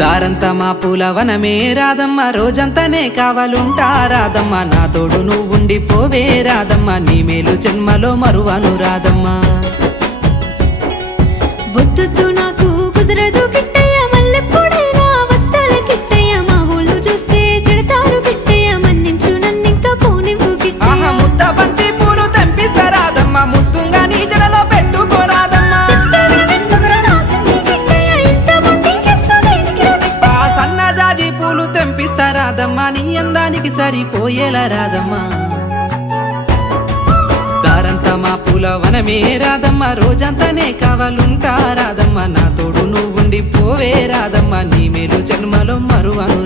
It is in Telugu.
దారంతా మా పూలవనమే రాదమ్మ, రోజంతానే కావాలుంటా రాదమ్మ, నా తోడు నువ్వుండిపోవే రాదమ్మ, నీ మేలు జన్మలో మరువను రాదమ్మ. వద్దు నాకు కుదరదు కిట్టయ్య, మల్లెప్పుడైనా వస్తాల కిట్టయ్య, మా ఊళ్ళు చూస్తే తిడతారు కిట్టయ్య, మన్నించు నన్నింకా పోనివ్వు కిట్టయ్య. ఆహా ముద్ద బంతి పూలు తెంపిస్తా రాదమ్మ, ముత్తుంగా నీ జడలో పెట్టుకోరాదమ్మ. ఆ సన్నజాజి పూలు తెంపిస్తా రాదమ్మ, నీ అందానికి సరిపోయేలా రాదమ్మ. దారంతా మా పూలవనమే రాదమ్మ, రోజంతానే కావాలుంటా రాదమ్మ, నా తోడు నువ్వుండిపోవే రాదమ్మ, నీ మేలు జన్మలో మరువను